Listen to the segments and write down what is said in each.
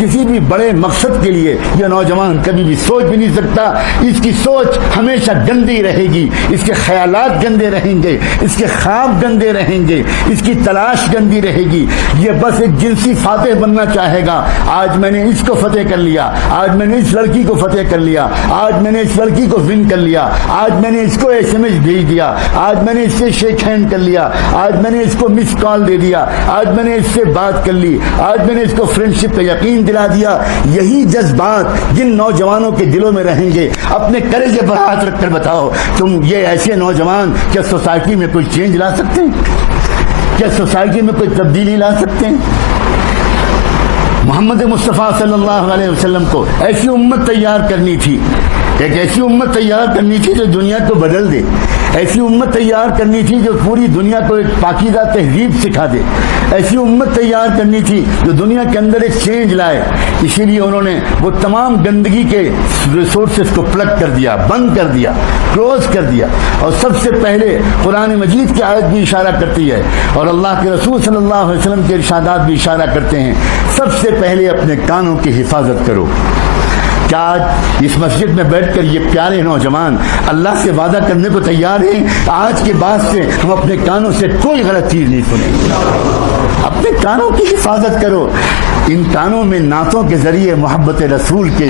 کسی بھی بڑے مقصد کے لیے یہ نوجوان کبھی بھی سوچ بھی نہیں سکتا. اس کی سوچ ہمیشہ گندی رہے گی, اس کے خیالات گندے رہیں گے, اس کے خواب گندے رہیں گے, اس کی تلاش گندی رہے گی. یہ بس ایک جنسی فاتح بننا چاہے گا. آج میں نے اس کو فتح کر لیا, آج میں نے اس لڑکی کو فتح کر لیا, آج میں نے اس لڑکی کو ون کر لیا, آج میں نے اس کو ایس ایم ایس بھیج دیا, آج میں نے اس سے شیک ہینڈ کر لیا, آج میں نے اس کو مس کال دے دیا, آج میں نے اس سے بات کر لی, آج میں نے اس کو فرینڈشپ کا یقین دلا دیا. یہی جذبات جن نوجوانوں کے دلوں میں رہیں گے, اپنے کلیجے پر ہاتھ رکھ کر بتاؤ, تم یہ ایسے نوجوان کیا سوسائٹی میں کوئی چینج لا سکتے ہیں؟ کیا سوسائٹی میں کوئی تبدیلی لا سکتے ہیں؟ محمد مصطفیٰ صلی اللہ علیہ وسلم کو ایسی امت تیار کرنی تھی, ایک ایسی امت تیار کرنی تھی جو دنیا کو بدل دے, ایسی امت تیار کرنی تھی جو پوری دنیا کو ایک پاکیزہ تہذیب سکھا دے, ایسی امت تیار کرنی تھی جو دنیا کے اندر ایک چینج لائے. اسی لیے انہوں نے وہ تمام گندگی کے ریسورسز کو پلگ کر دیا, بند کر دیا, کلوز کر دیا. اور سب سے پہلے قرآن مجید کی آیت بھی اشارہ کرتی ہے اور اللہ کے رسول صلی اللہ علیہ وسلم کے ارشادات بھی اشارہ کرتے ہیں, سب سے پہلے اپنے کانوں کی حفاظت کرو. کیا آج اس مسجد میں بیٹھ کر یہ پیارے نوجوان اللہ سے وعدہ کرنے کو تیار ہیں؟ آج کے بعد سے ہم اپنے کانوں سے کوئی غلط چیز نہیں سنیں گے. اپنے کانوں کی حفاظت کرو. ان کانوں میں نعتوں کے ذریعے محبت رسول کے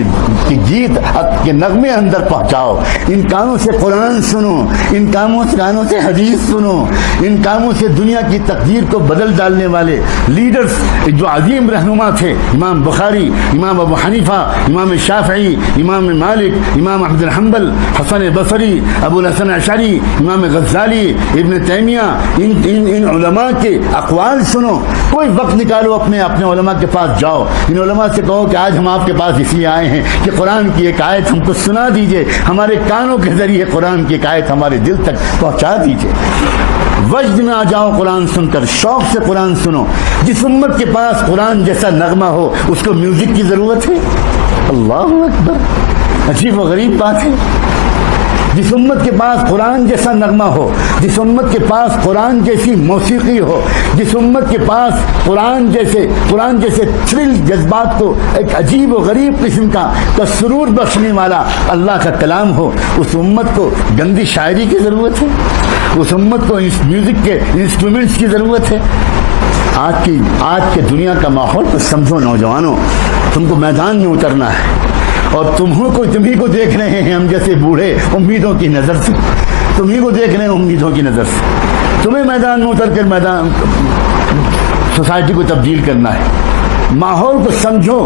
گیت کے نغمے اندر پہنچاؤ. ان کانوں سے قرآن سنو, ان کانوں سے حدیث سنو, ان کانوں سے دنیا کی تقدیر کو بدل ڈالنے والے لیڈرز جو عظیم رہنما تھے, امام بخاری, امام ابو حنیفہ, امام شافعی, امام مالک, امام احمد بن حنبل, حسن بصری, ابو الحسن اشعری, امام غزالی, ابن تیمیہ, ان علماء کے اقوال سنو. کوئی وقت نکالو, اپنے علماء کے پاس جاؤ, ان علماء سے کہو کہ آج ہم آپ کے پاس اس لیے آئے ہیں کہ قرآن کی ایک آیت ہم کو سنا دیجئے, ہمارے کانوں کے ذریعے قرآن کی ایک آیت ہمارے دل تک پہنچا دیجئے. وجد میں آ جاؤ قرآن سن کر, شوق سے قرآن سنو. جس امت کے پاس قرآن جیسا نغمہ ہو اس کو میوزک کی ضرورت ہے؟ اللہ اکبر, عجیب و غریب بات ہے. جس امت کے پاس قرآن جیسا نغمہ ہو, جس امت کے پاس قرآن جیسی موسیقی ہو, جس امت کے پاس قرآن جیسے تھرل جذبات کو ایک عجیب و غریب قسم کا سرور بخشنے والا اللہ کا کلام ہو, اس امت کو گندی شاعری کی ضرورت ہے؟ اس امت کو میوزک کے انسٹرومنٹس کی ضرورت ہے؟ آج کے دنیا کا ماحول تو سمجھو نوجوانوں, تم کو میدان میں اترنا ہے اور تمہیں کو دیکھ رہے ہیں ہم جیسے بوڑھے امیدوں کی نظر سے, تمہیں کو دیکھ رہے ہیں امیدوں کی نظر سے. تمہیں میدان میں اتر کر سوسائٹی کو تبدیل کرنا ہے. ماحول کو سمجھو.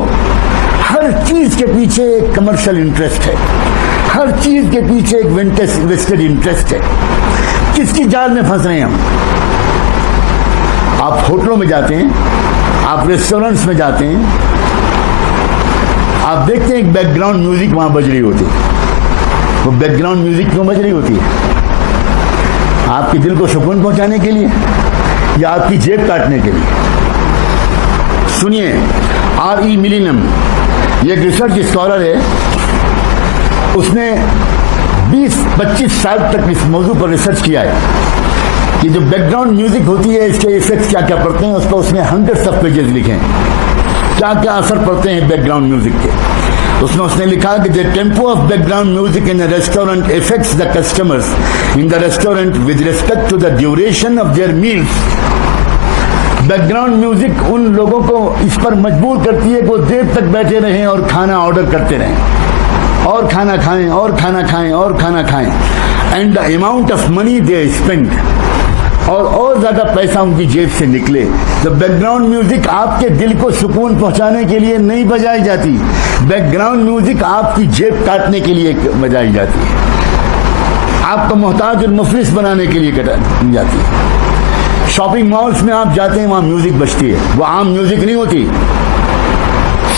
ہر چیز کے پیچھے ایک کمرشل انٹرسٹ ہے, ہر چیز کے پیچھے ایک ویسٹڈ انٹرسٹ ہے. کس کی جال میں پھنس رہے ہیں ہم؟ آپ ہوٹلوں میں جاتے ہیں, آپ ریسٹورینٹس میں جاتے ہیں, آپ دیکھتے ہیں ایک بیک گراؤنڈ میوزک وہاں بج رہی ہوتی ہے. وہ بیک گراؤنڈ میوزک کیوں بج رہی ہوتی ہے؟ آپ کے دل کو سکون پہنچانے کے لیے یا آپ کی جیب کاٹنے کے لیے؟ سنیے, R.E. ملینم, یہ ایک ریسرچ اسکالر ہے, اس نے 20-25 سال تک اس موضوع پر ریسرچ کیا ہے کہ جو بیک گراؤنڈ میوزک ہوتی ہے اس کے ایفیکٹس کیا کیا پڑتے ہیں. اس نے ہنڈریڈس آف پیجز لکھے ہیں کیا کیا اثر پڑتے ہیں بیک گراؤنڈ میوزک کے. اس نے لکھا کہ the tempo of background music in a restaurant affects the customers in the restaurant with respect to the duration of their meals. Back ground music ان لوگوں کو اس پر مجبور کرتی ہے کہ وہ دیر تک بیٹھے رہیں اور کھانا آرڈر کرتے رہیں, اور کھانا کھائیں اور کھانا کھائیں اور کھانا کھائیں. And the amount of money they spend, اور زیادہ پیسہ ان کی جیب سے نکلے. تو بیک گراؤنڈ میوزک آپ کے دل کو سکون پہنچانے کے لیے نہیں بجائی جاتی, بیک گراؤنڈ میوزک آپ کی جیب کاٹنے کے لیے بجائی جاتی ہے, آپ کو محتاج المفلس بنانے کے لیے جاتی ہے. شاپنگ مالز میں آپ جاتے ہیں, وہاں میوزک بجتی ہے, وہ عام میوزک نہیں ہوتی.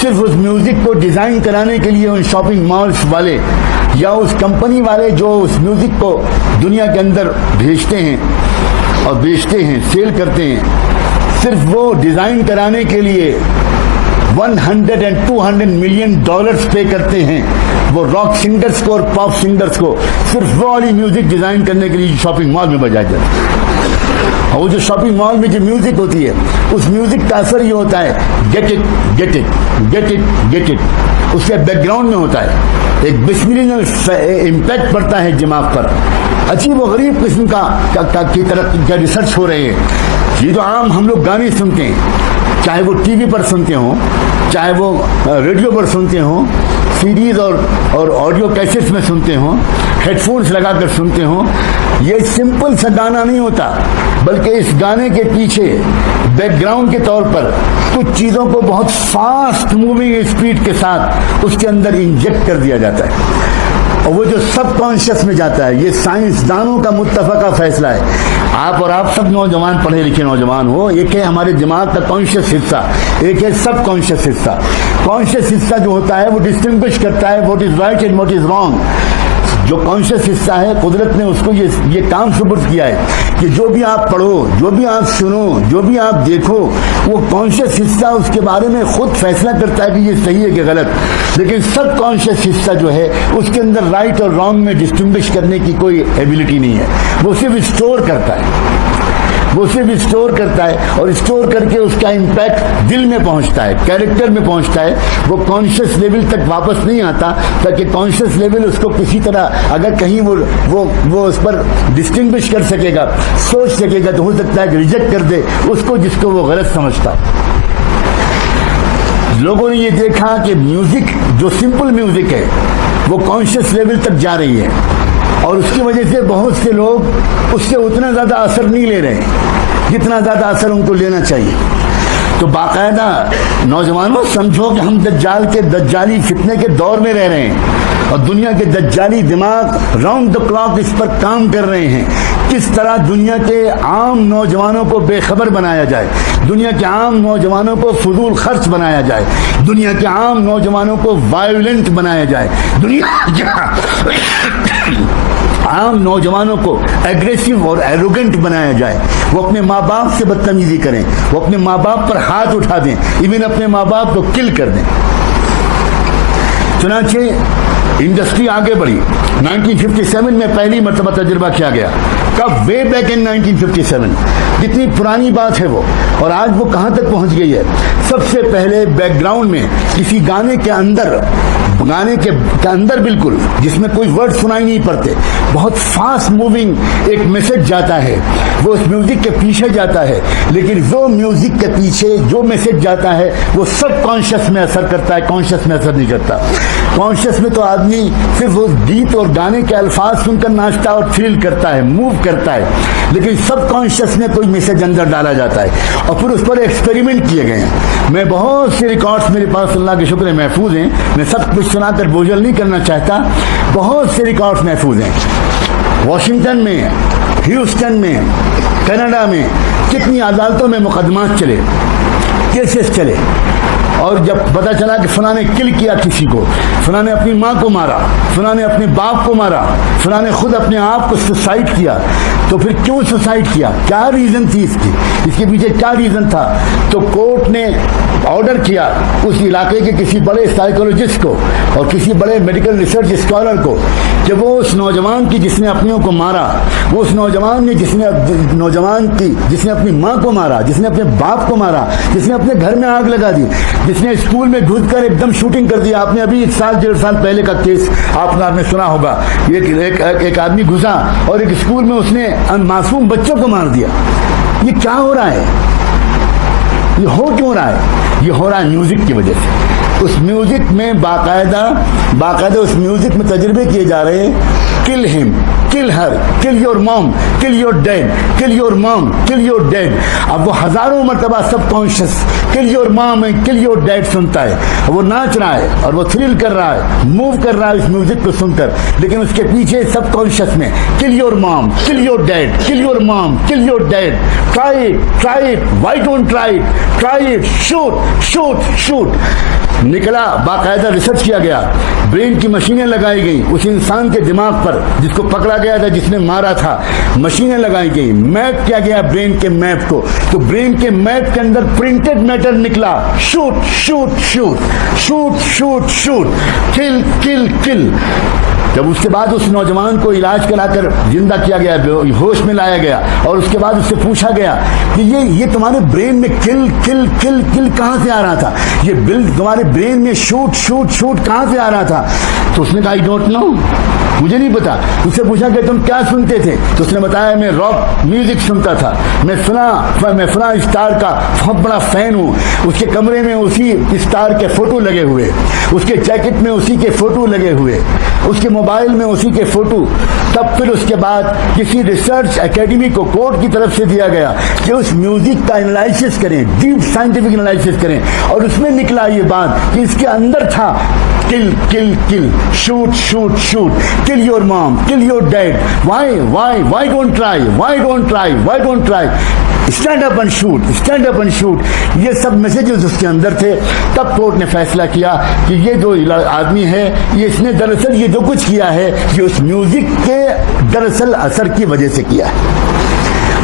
صرف اس میوزک کو ڈیزائن کرانے کے لیے ان شاپنگ مالز والے یا اس کمپنی والے جو اس میوزک کو دنیا کے اندر بھیجتے ہیں اور بیچتے ہیں, سیل کرتے ہیں, صرف وہ ڈیزائن کرانے کے لیے $100 and $200 million پے کرتے ہیں وہ راک سنگرز کو اور پاپ سنگرز کو, صرف وہ والی میوزک ڈیزائن کرنے کے لیے شاپنگ مال میں بجایا جاتا ہے. اور وہ جو شاپنگ مال میں جو میوزک ہوتی ہے اس میوزک کا اثر یہ ہوتا ہے get it get it get it get it. اس کے بیک گراؤنڈ میں ہوتا ہے ایک بسملینل امپیکٹ پڑتا ہے دماغ پر. عجیب و غریب قسم کی طرح کا ریسرچ ہو رہے ہیں. یہ جو عام ہم لوگ گانے سنتے ہیں, چاہے وہ ٹی وی پر سنتے ہوں, چاہے وہ ریڈیو پر سنتے ہوں, سیڈیز اور آڈیو کیسٹس میں سنتے ہوں, ہیڈ فونس لگا کر سنتے ہوں, یہ سمپل سا گانا نہیں ہوتا, بلکہ اس گانے کے پیچھے بیک گراؤنڈ کے طور پر کچھ چیزوں کو بہت فاسٹ موونگ اسپیڈ کے ساتھ اس کے اندر انجیکٹ کر دیا جاتا ہے, اور وہ جو سب کانشیس میں جاتا ہے. یہ سائنسدانوں کا متفقہ فیصلہ ہے. آپ اور آپ سب نوجوان, پڑھے لکھے نوجوان ہو, ایک ہے ہمارے دماغ کا کانشیس حصہ, ایک ہے سب کانشیس حصہ. کانشیس حصہ جو ہوتا ہے وہ ڈسٹنگوش کرتا ہے what is right and what is wrong. جو کانشیس حصہ ہے, قدرت نے اس کو یہ کام سپرد کیا ہے کہ جو بھی آپ پڑھو, جو بھی آپ سنو, جو بھی آپ دیکھو, وہ کانشیس حصہ اس کے بارے میں خود فیصلہ کرتا ہے کہ یہ صحیح ہے کہ غلط. لیکن سب کانشیس حصہ جو ہے اس کے اندر رائٹ اور رانگ میں ڈسٹنگوش کرنے کی کوئی ایبلٹی نہیں ہے. وہ صرف اسٹور کرتا ہے, وہ صرف اسٹور کرتا ہے, اور اسٹور کر کے اس کا امپیکٹ دل میں پہنچتا ہے, کیریکٹر میں پہنچتا ہے. وہ کانشیس لیول تک واپس نہیں آتا, تاکہ کانشیس لیول اس کو کسی طرح اگر کہیں وہ اس پر ڈسٹنگوش کر سکے گا, سوچ سکے گا, تو ہو سکتا ہے کہ ریجیکٹ کر دے اس کو جس کو وہ غلط سمجھتا. لوگوں نے یہ دیکھا کہ میوزک جو سمپل میوزک ہے وہ کانشیس لیول تک جا رہی ہے, اور اس کی وجہ سے بہت سے لوگ اس سے اتنا زیادہ اثر نہیں لے رہے جتنا زیادہ اثر ان کو لینا چاہیے. تو باقاعدہ نوجوانوں سمجھو کہ ہم دجال کے دجالی فتنے کے دور میں رہ رہے ہیں, اور دنیا کے دجالی دماغ راؤنڈ دا کلاک اس پر کام کر رہے ہیں. کس طرح دنیا کے عام نوجوانوں کو بے خبر بنایا جائے, دنیا کے عام نوجوانوں کو فضول خرچ بنایا جائے, دنیا کے عام نوجوانوں کو وائلنٹ بنایا جائے, دنیا کے عام نوجوانوں کو ایگریسو اور ایروگنٹ بنایا جائے. وہ اپنے ماں باپ سے بدتمیزی کریں, وہ اپنے ماں باپ پر ہاتھ اٹھا دیں, ایون اپنے ماں باپ کو کل کر دیں. چنانچہ انڈسٹری آگے بڑھی. 1957 میں پہلی مرتبہ تجربہ کیا گیا. کب؟ Way back in 1957. کتنی پرانی بات ہے وہ, اور آج وہ کہاں تک پہنچ گئی ہے. سب سے پہلے بیک گراؤنڈ میں کسی گانے کے اندر بالکل جس میں کوئی ورڈ سنائی نہیں پڑتے, بہت فاسٹ موونگ ایک میسج جاتا ہے, وہ اس میوزک کے پیچھے جاتا ہے. لیکن وہ میوزک کے پیچھے جو میسج جاتا ہے وہ سب کانشیس میں اثر کرتا ہے, کانشیس میں اثر نہیں کرتا. کانشیس میں تو آدمی صرف اس گیت اور گانے کے الفاظ سن کر ناچتا اور فیل کرتا ہے, موو کرتا ہے. لیکن سب کانشیس میں کوئی میسج اندر ڈالا جاتا ہے, اور پھر اس پر ایکسپیریمنٹ کیے گئے ہیں. میں بہت سے ریکارڈز میرے پاس اللہ کے شکر محفوظ ہیں, میں سب کچھ سنا کر بوجھل نہیں کرنا چاہتا. بہت سے ریکارڈز محفوظ ہیں. واشنگٹن میں, ہیوسٹن میں, کینیڈا میں کتنی عدالتوں میں مقدمات چلے, کیسز چلے, اور جب پتا چلا کہ فلاں نے کل کیا کسی کو, فلاں نے اپنی ماں کو مارا, فلاں نے اپنے باپ کو مارا, فلاں نے خود اپنے آپ کو سوسائڈ کیا, تو پھر کیوں سوسائڈ کیا, کیا ریزن تھی اس کی, اس کے پیچھے کیا ریزن تھا. تو کورٹ نے آرڈر کیا اس علاقے کے کسی بڑے سائیکولوجسٹ کو اور کسی بڑے میڈیکل ریسرچ اسکالر کو کہ وہ اس نوجوان کی جس نے اپنیوں کو مارا, وہ اس نوجوان نے جس نے اپنی ماں کو مارا, جس نے اپنے باپ کو مارا, جس نے اپنے گھر میں آگ لگا دی, جس نے اسکول میں گھس کر ایک دم شوٹنگ کر دیا. آپ نے ابھی 1 سال 1.5 سال پہلے کا کیس آپ نے سنا ہوگا, ایک آدمی گھسا اور ایک اسکول میں اس نے معصوم بچوں کو مار دیا. یہ کیا ہو رہا ہے, یہ ہو کیوں رہا ہے؟ یہ ہو رہا ہے میوزک کی وجہ سے. اس میوزک میں باقاعدہ اس میوزک میں تجربے کیے جا رہے ہیں. کل ہم, کل ہر, کل یور موم, کل یور ڈیڈ, کل یور موم, کل یور ڈیڈ. اب وہ ہزاروں مرتبہ subconscious kill your mom and kill your dad سنتا ہے, وہ ناچ رہا ہے اور وہ تھرل کر رہا ہے, موو کر رہا ہے اس میوزک کو سن کر. لیکن اس کے پیچھے سب کانشیس میں کل یور موم, کل یور ڈیڈ, کل یور موم, کل your dad, try it, why don't try it, try it, shoot shoot shoot. نکلا, باقاعدہ ریسرچ کیا گیا, برین کی مشینیں لگائی گئی اس انسان کے دماغ پر جس کو پکڑا گیا تھا, جس نے مارا تھا. مشینیں لگائی گئی, میپ کیا گیا برین کے میپ کو, تو برین کے میپ کے اندر پرنٹڈ میٹر نکلا, shoot shoot shoot, shoot shoot shoot, کل کل کل. جب اس کے بعد اس نوجوان کو علاج کرا کر زندہ کیا گیا, ہوش میں لایا گیا, اور اس کے بعد اس سے پوچھا گیا کہ یہ تمہارے برین میں کل کل کل کل کہاں سے آ رہا تھا, یہ بل تمہارے برین میں شوٹ شوٹ شوٹ کہاں سے آ رہا تھا؟ تو اس نے کہا آئی ڈونٹ نو, مجھے نہیں پتا. اس سے پوچھا کہ تم کیا سنتے تھے؟ تو اس نے بتایا میں راک میوزک سنتا تھا, میں فلاں اسٹار کا بہت بڑا فین ہوں. اس کے کمرے میں اسی اسٹار کے فوٹو لگے ہوئے, اس کے جیکٹ میں اسی کے فوٹو لگے ہوئے, اس کے موبائل میں اسی کے فوٹو. تب پھر اس کے بعد کسی ریسرچ اکیڈمی کو کورٹ کی طرف سے دیا گیا کہ اس میوزک کا انالائسس کریں, ڈیپ سائنٹیفک انالائسس کریں, اور اس میں نکلا یہ بات کہ اس کے اندر تھا kill kill kill shoot shoot shoot kill your mom kill your dad why don't try stand up and shoot. یہ سب میسیجز اس کے اندر تھے. تب کورٹ نے فیصلہ کیا کہ یہ جو آدمی ہے اس نے دراصل یہ جو کچھ کیا ہے یہ اس میوزک کے دراصل اثر کی وجہ سے کیا ہے.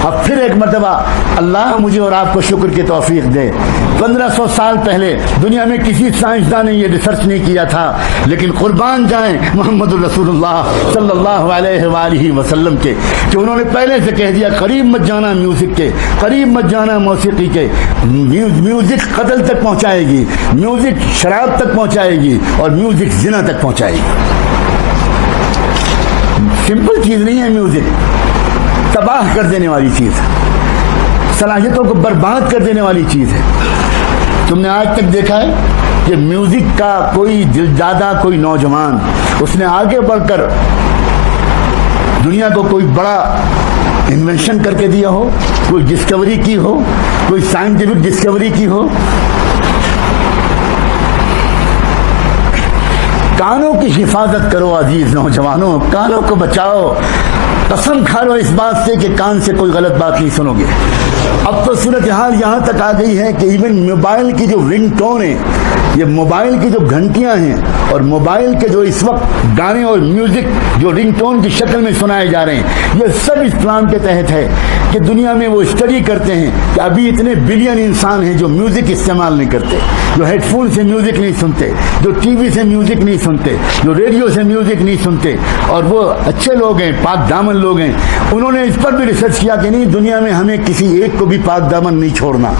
اب پھر ایک مرتبہ اللہ مجھے اور آپ کو شکر کی توفیق دے. 1500 سال پہلے دنیا میں کسی سائنسدان نے یہ ریسرچ نہیں کیا تھا, لیکن قربان جائیں محمد رسول اللہ صلی اللہ علیہ وآلہ وسلم کے کہ انہوں نے پہلے سے کہہ دیا قریب مت جانا میوزک کے, قریب مت جانا موسیقی کے. میوزک قتل تک پہنچائے گی, میوزک شراب تک پہنچائے گی, اور میوزک زنا تک پہنچائے گی. سمپل چیز نہیں ہے میوزک, تباہ کر دینے والی چیز ہے, صلاحیتوں کو برباد کر دینے والی چیز ہے. تم نے آج تک دیکھا ہے کہ میوزک کا کوئی دلدادہ, کوئی نوجوان اس نے آگے بڑھ کر دنیا کو کوئی بڑا انوینشن کر کے دیا ہو, کوئی ڈسکوری کی ہو, کوئی سائنٹیفک ڈسکوری کی ہو؟ کانوں کی حفاظت کرو عزیز نوجوانوں, کانوں کو بچاؤ. قسم کھا لو اس بات سے کہ کان سے کوئی غلط بات نہیں سنو گے. اب تو صورتحال یہاں تک آ گئی ہے کہ ایون موبائل کی جو رنگ ٹون ہے, یہ موبائل کی جو گھنٹیاں ہیں, اور موبائل کے جو اس وقت گانے اور میوزک جو رنگ ٹون کی شکل میں سنائے جا رہے ہیں, یہ سب اس پلان کے تحت ہے کہ دنیا میں وہ اسٹڈی کرتے ہیں کہ ابھی اتنے بلین انسان ہیں جو میوزک استعمال نہیں کرتے, جو ہیڈ فون سے میوزک نہیں سنتے, جو ٹی وی سے میوزک نہیں سنتے, جو ریڈیو سے میوزک نہیں سنتے, اور وہ اچھے لوگ ہیں, پاک دامن لوگ ہیں. انہوں نے اس پر بھی ریسرچ کیا کہ نہیں, دنیا میں ہمیں کسی ایک کو بھی پاک دامن نہیں چھوڑنا,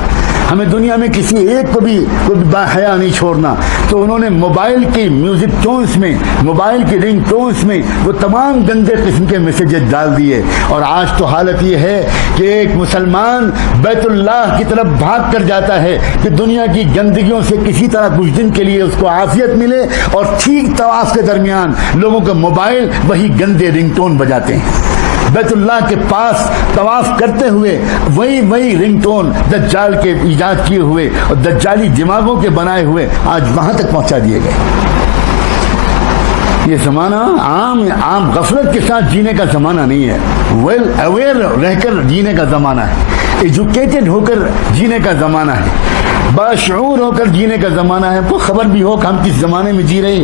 ہمیں دنیا میں کسی ایک کو بھی باحیا نہیں چھوڑنا. تو انہوں نے موبائل کی میوزک ٹونز میں, موبائل کی رنگ ٹونز میں وہ تمام گندے قسم کے میسیجز ڈال دیے. اور آج تو حالت یہ ہے کہ ایک مسلمان بیت اللہ کی طرف بھاگ کر جاتا ہے کہ دنیا کی گندگیوں سے کسی طرح کچھ دن کے لیے اس کو عافیت ملے, اور ٹھیک طواف کے درمیان لوگوں کے موبائل وہی گندے رنگ ٹون بجاتے ہیں. بیت اللہ کے پاس طواف کرتے ہوئے وہی رنگ ٹون دجال کے ایجاد کیے ہوئے اور دجالی دماغوں کے بنائے ہوئے آج وہاں تک پہنچا دیے گئے. یہ زمانہ عام غفلت کے ساتھ جینے کا زمانہ نہیں ہے, ویل اویئر رہ کر جینے کا زمانہ ہے, ایجوکیٹڈ ہو کر جینے کا زمانہ ہے, باشعور ہو کر جینے کا زمانہ ہے. وہ خبر بھی ہو کہ ہم کس زمانے میں جی رہے ہیں.